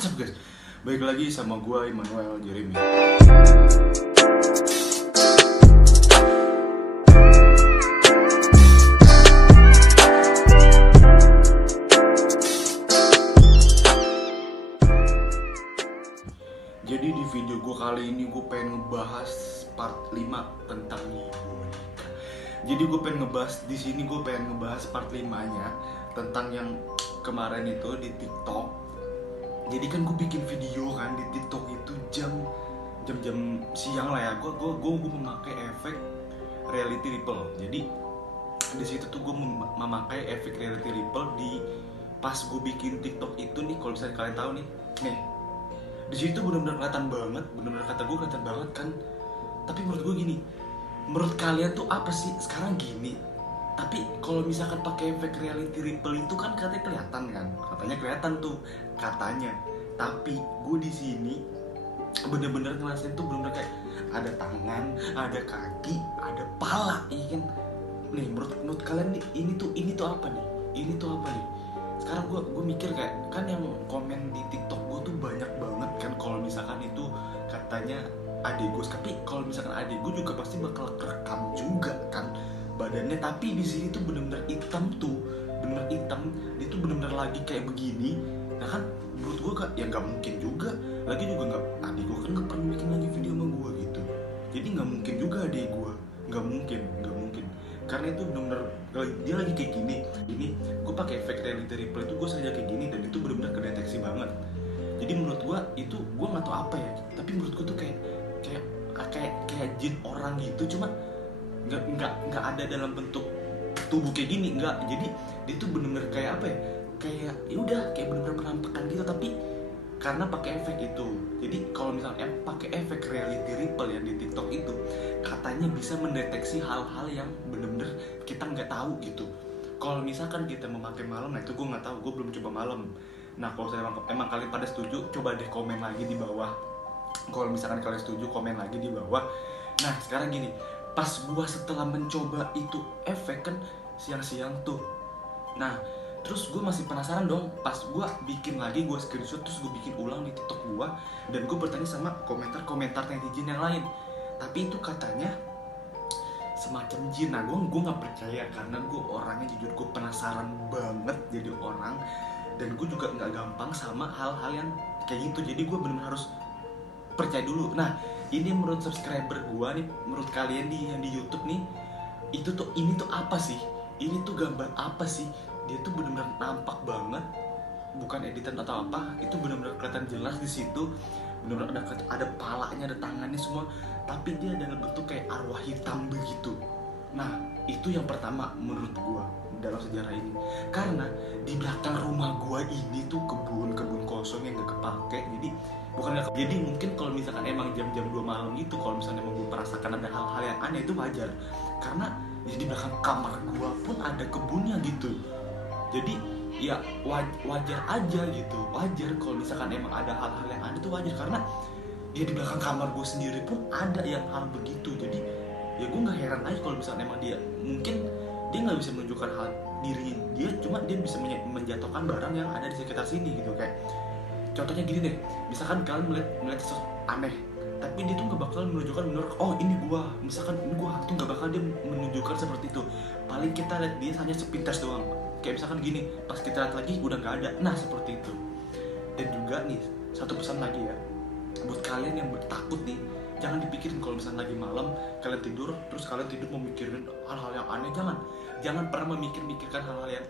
What's up guys? Baik lagi sama gue Immanuel Jeremy. Jadi di video gue kali ini gue pengen ngebahas part 5 tentang ibu nikah. Jadi gue pengen ngebahas di sini, gue pengen ngebahas part 5-nya tentang yang kemarin itu di TikTok. Jadi kan gue bikin video kan di TikTok itu jam siang lah ya. Gue memakai efek reality ripple. Jadi di situ tuh gue memakai efek reality ripple di pas gue bikin TikTok itu nih. Kalau misalnya kalian tahu nih, di situ benar-benar kelihatan banget, benar-benar kata gue kelihatan banget kan. Tapi menurut gue gini, menurut kalian tuh apa sih sekarang gini? Tapi kalau misalkan pakai efek reality ripple itu kan katanya kelihatan kan, katanya kelihatan tuh katanya. Tapi gue di sini bener-bener ngerasain tuh bener-bener kayak ada tangan, ada kaki, ada pala, iya kan? Nih menurut kalian nih ini tuh apa nih? Ini tuh apa nih? Sekarang gue mikir kayak kan yang komen di TikTok gue tuh banyak banget kan kalau misalkan itu katanya adik gue. Tapi kalau misalkan adik gue juga pasti bakal kerekam juga kan badannya. Tapi di sini tuh benar-benar hitam tuh, benar hitam. Dia tuh benar-benar lagi kayak begini. Nah kan menurut gue kan ya nggak mungkin juga. Lagi juga nggak, adik gue kan nggak pernah bikin lagi video sama gue gitu. Jadi nggak mungkin juga adik gue, nggak mungkin. Karena itu benar-benar dia lagi kayak gini. Ini gue pakai efek reality ripple itu gue sengaja kayak gini dan itu benar-benar kedeteksi banget. Jadi menurut gue itu gue nggak tahu apa ya. Tapi menurut gue tuh kayak jin orang gitu. Cuma nggak ada dalam bentuk tubuh kayak gini, nggak. Jadi dia tuh benar-benar kayak apa ya? Kayak ya udah kayak benar-benar penampakan gitu. Tapi karena pakai efek itu. Jadi kalau misalnya pakai efek reality ripple ya di TikTok itu katanya bisa mendeteksi hal-hal yang bener-bener kita nggak tahu gitu. Kalau misalkan kita memakai malam, nah itu gue nggak tahu, gue belum coba malam. Nah kalau saya emang kalian pada setuju, coba deh komen lagi di bawah. Kalau misalkan kalian setuju, komen lagi di bawah. Nah sekarang gini, pas gue setelah mencoba itu efek kan siang-siang tuh. Nah terus gue masih penasaran dong, pas gue bikin lagi, gue screenshot terus gue bikin ulang di TikTok gue. Dan gue bertanya sama komentar netizen yang lain. Tapi itu katanya semacam jin. Nah gue gak percaya karena gue orangnya jujur, gue penasaran banget jadi orang. Dan gue juga gak gampang sama hal-hal yang kayak gitu. Jadi gue bener-bener harus percaya dulu. Nah ini menurut subscriber gue nih, menurut kalian yang di YouTube nih, ini tuh apa sih? Ini tuh gambar apa sih? Dia tuh benar-benar nampak banget, bukan editan atau apa. Itu benar-benar kelihatan jelas di situ. Benar-benar ada palanya, ada tangannya semua. Tapi dia ada bentuk kayak arwah hitam begitu. Nah itu yang pertama menurut gua dalam sejarah ini. Karena di belakang rumah gua ini tuh kebun kosong yang gak kepake. Jadi mungkin kalau misalkan emang jam-jam 2 malam gitu, kalau misalnya emang gua merasakan ada hal-hal yang aneh, itu wajar. Karena di belakang kamar gua pun ada kebunnya gitu. Jadi ya wajar aja gitu. Wajar kalau misalkan emang ada hal-hal yang aneh, itu wajar. Karena dia di belakang kamar gue sendiri pun ada yang hal begitu. Jadi ya gue gak heran aja kalau misalkan emang dia, mungkin dia gak bisa menunjukkan hal diri dia, cuma dia bisa menjatuhkan barang yang ada di sekitar sini gitu. Kayak contohnya gini deh, misalkan kalian melihat sesuatu aneh, tapi dia tuh gak bakal menunjukkan oh ini gua, misalkan ini gua hantu, gak bakal dia menunjukkan seperti itu. Paling kita lihat dia hanya sepintas doang. Kayak misalkan gini, pas kita lihat lagi udah gak ada. Nah seperti itu. Dan juga nih satu pesan lagi ya, buat kalian yang takut nih, jangan dipikirin kalau misalnya lagi malam kalian tidur, terus kalian tidur memikirin hal-hal yang aneh. Jangan pernah memikirkan hal-hal yang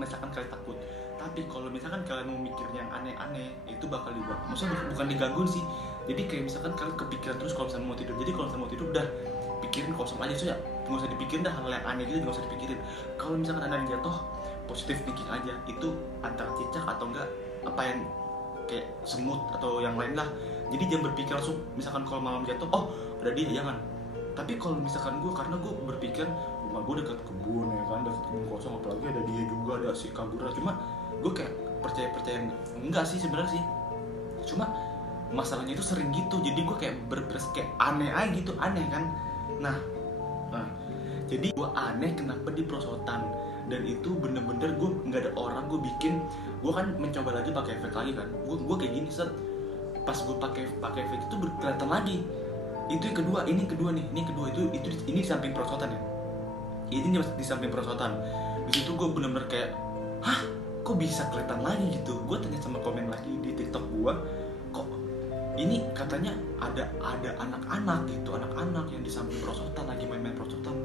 misalkan kalian takut. Tapi kalau misalkan kalian mau mikir yang aneh-aneh, itu bakal dibuat, maksudnya bukan diganggu sih. Jadi kayak misalkan kalian kepikiran terus kalau misalnya mau tidur. Jadi kalau misalnya mau tidur udah pikirin kosong aja, so ya nggak usah dipikirin dah hal yang aneh gitu, nggak usah dipikirin. Kalau misalkan ada yang jatuh, positif thinking aja, itu antara cicak atau enggak apa yang kayak semut atau yang lain lah. Jadi jangan berpikir langsung misalkan kalau malam jatuh, oh ada dia, jangan. Tapi kalau misalkan gue, karena gue berpikir rumah gue dekat kebun ya kan, dekat kebun kosong, apalagi ada dia juga, ada si kabura. Cuma gue kayak percaya enggak sih sebenarnya sih. Cuma masalahnya itu sering gitu, jadi gue kayak kayak aneh aja gitu, aneh kan. Nah jadi gue aneh kenapa di perosotan. Dan itu bener-bener gue nggak ada orang, gue bikin, gue kan mencoba lagi pakai efek lagi kan, gue kayak gini set, pas gue pakai efek itu kelihatan lagi. Itu yang kedua, ini kedua itu ini di samping perosotan ya, ini di samping perosotan. Di situ gue bener-bener kayak, hah, kok bisa kelihatan lagi gitu. Gue tanya sama komen lagi di TikTok gue, kok ini katanya ada anak-anak gitu, anak-anak yang di samping perosotan lagi main-main perosotan.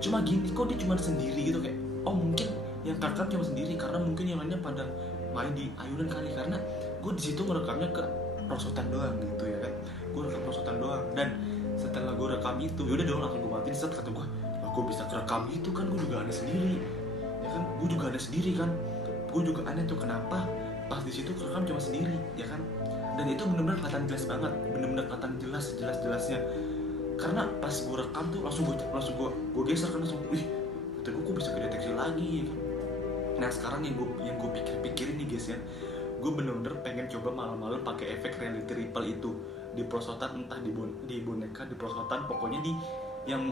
Cuma gini, kok dia cuma sendiri gitu, kayak oh mungkin yang kakak cuma sendiri karena mungkin yang lainnya pada main di ayunan kali. Karena gue di situ ngerekamnya ke perosotan doang gitu ya kan, gue rekam perosotan doang. Dan setelah gue rekam itu, yaudah dong langsung gue matiin. Set, kata gue, lah gue bisa kerekam itu kan, gue juga aneh sendiri ya kan, gue juga aneh sendiri kan, gue juga aneh tuh kenapa pas di situ kerekam cuma sendiri ya kan. Dan itu benar-benar kelihatan jelas banget, benar-benar kelihatan jelas-jelasnya. Karena pas gue rekam tuh langsung gue geser kan, langsung wih, kata gue kok bisa kedeteksi lagi ya kan. Nah sekarang yang gue pikir-pikirin nih guys ya, gue bener-bener pengen coba malam-malam pakai efek reality ripple itu di perosotan, entah di boneka, di perosotan, pokoknya di yang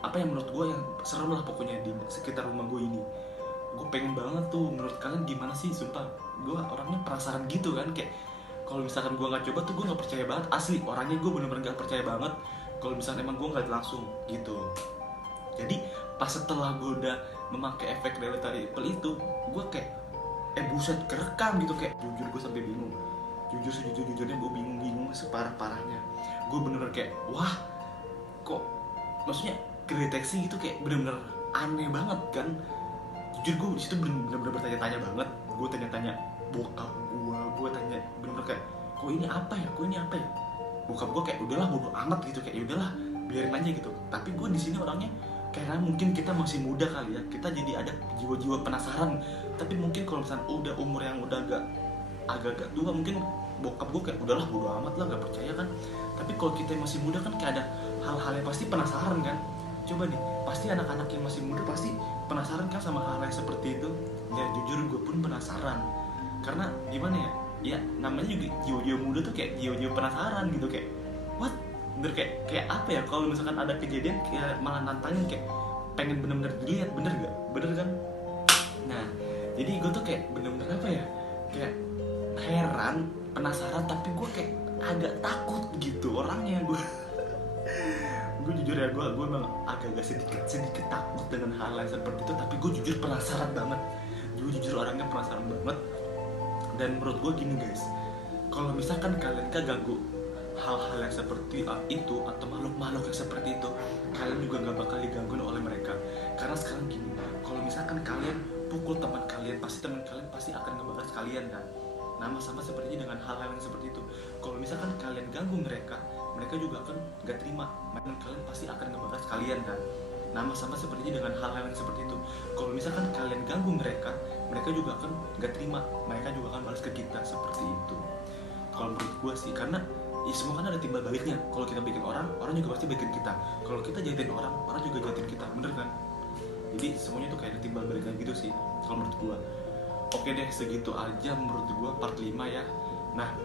apa yang menurut gue yang serem lah pokoknya di sekitar rumah gue ini. Gue pengen banget tuh. Menurut kalian gimana sih? Sumpah gue orangnya penasaran gitu kan, kayak kalau misalkan gue nggak coba tuh gue nggak percaya banget, asli orangnya gue bener-bener nggak percaya banget kalau misalkan emang gue nggak langsung gitu. Jadi pas setelah gue udah memakai efek reality ripple itu, gue kayak buset kerekam gitu, kayak jujur gue sampai bingung, jujurnya gue bingung separah-parahnya. Gue bener-bener kayak wah, kok maksudnya kedeteksi gitu, kayak bener-bener aneh banget kan. Jujur gue disitu bener-bener bertanya-tanya banget. Gue tanya-tanya bokap gue tanya bener-bener kayak kok ini apa ya. Bokap gue kayak udahlah bodo amat gitu, kayak udahlah biarin aja gitu. Tapi gue di sini orangnya karena mungkin kita masih muda kali ya, kita jadi ada jiwa-jiwa penasaran. Tapi mungkin kalau misalnya udah umur yang udah agak tua, mungkin bokap gue kayak udahlah bodo amat lah, gak percaya kan. Tapi kalau kita masih muda kan kayak ada hal-hal yang pasti penasaran kan. Coba nih, pasti anak-anak yang masih muda pasti penasaran kan sama hal yang seperti itu. Ya jujur gue pun penasaran. Karena gimana ya, ya namanya juga jiwa-jiwa muda tuh kayak jiwa-jiwa penasaran gitu, kayak what? Bener kayak apa ya, kalau misalkan ada kejadian kayak malah nantangin, kayak pengen bener-bener dilihat, bener kan. Nah jadi gue tuh kayak bener-bener apa ya, kayak heran, penasaran, tapi gue kayak agak takut gitu orangnya. Gue jujur ya, gue memang agak sedikit takut dengan hal yang seperti itu. Tapi gue jujur penasaran banget, gue jujur orangnya penasaran banget. Dan menurut gue gini guys, kalau misalkan kalian keganggu hal-hal yang seperti itu atau makhluk-makhluk yang seperti itu, kalian juga gak bakal digangguin oleh mereka. Karena sekarang gini, kalau misalkan kalian pukul teman kalian, pasti teman kalian pasti akan ngebalas kalian kan. Nah sama sepertinya dengan hal-hal yang seperti itu. Kalau misalkan kalian ganggu mereka juga akan gak terima, dan kalian pasti akan ngebalas kalian kan. Nah sama sepertinya dengan hal-hal yang seperti itu. Kalau misalkan kalian ganggu mereka juga akan gak terima, mereka juga akan balas ke kita seperti itu. Kalau menurut gue sih, karena ya semua kan ada timbal baliknya. Kalau kita bikin orang juga pasti bikin kita. Kalau kita jahatin orang juga jahatin kita, bener kan? Jadi semuanya tuh kayak ada timbal baliknya gitu sih kalau menurut gue. Oke deh, segitu aja menurut gue part 5 ya. Nah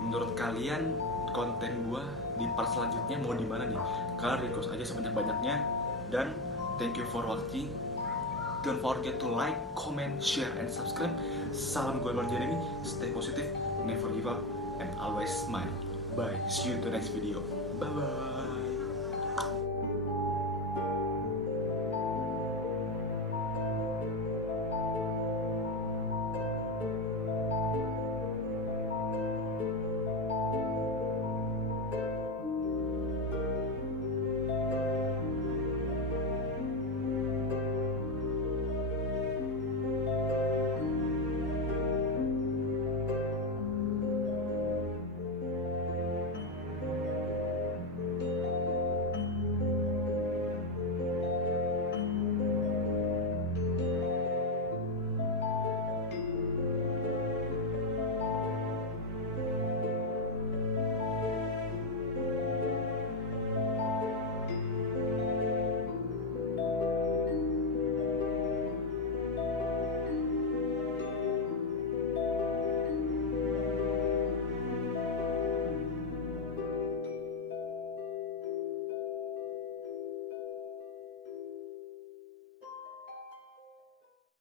menurut kalian konten gue di part selanjutnya mau di mana nih? Kalian request aja sebanyak-banyaknya. Dan thank you for watching. Don't forget to like, comment, share, and subscribe. Salam gue Lord Jeremy. Stay positive, never give up, and always smile. Bye. See you to next video. Bye bye.